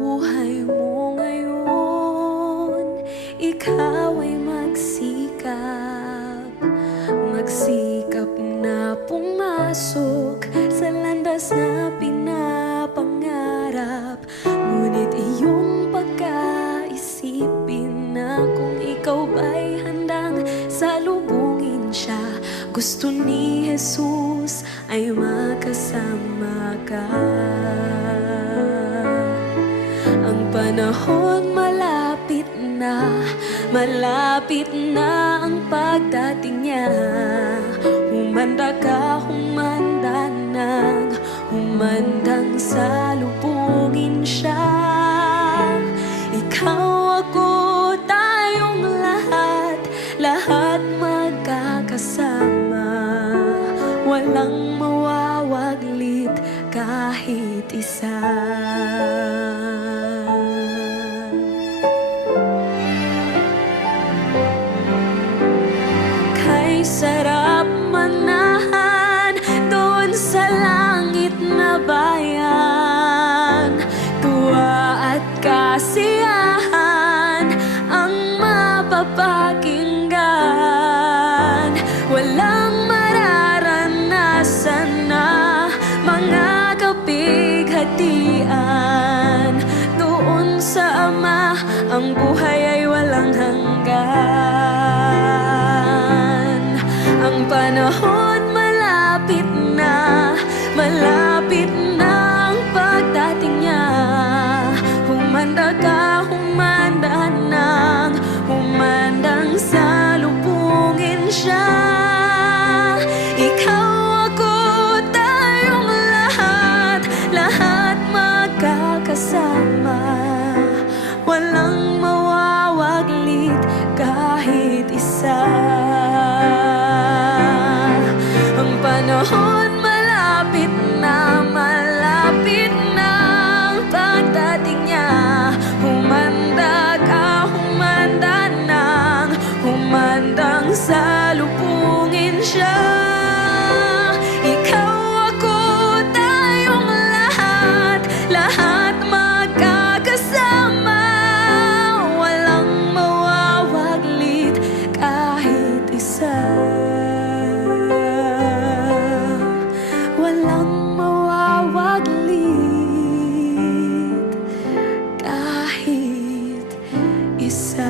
buhay mo ngayon, ikaw ay magsikap na pumasok sa landas na pinapangarap. Ngunit iyong pagkaisipin na kung ikaw ba'y handang salubungin siya, gusto ni Jesus ay makasama ka. Ang panahon malapit na ang pagdating niya. Humanda ka, humandang salubungin siya. Ikaw, ako, tayong lahat magkakasama. Walang mawawaglit kahit isa. Kay sarap manahan doon sa langit na bayan. Tuwa at kasiyahan ang mapapakinggan. Walang mararanasan na mga kapighatian. Doon sa Ama, ang buhay ay walang hanggan. Ang panahon malapit na ang pagdating niya. Humanda ka, humandang salubungin siya. Ikaw, ako, tayong lahat magkakasama. Walang mawawaglit kahit isa. Ang panahon malapit na ang pagdating niya. Humanda ka, humandang salubungin siya. Ikaw, ako, tayong lahat magkakasama. Walang mawawaglit kahit isa. Walang mawawaglit kahit isa.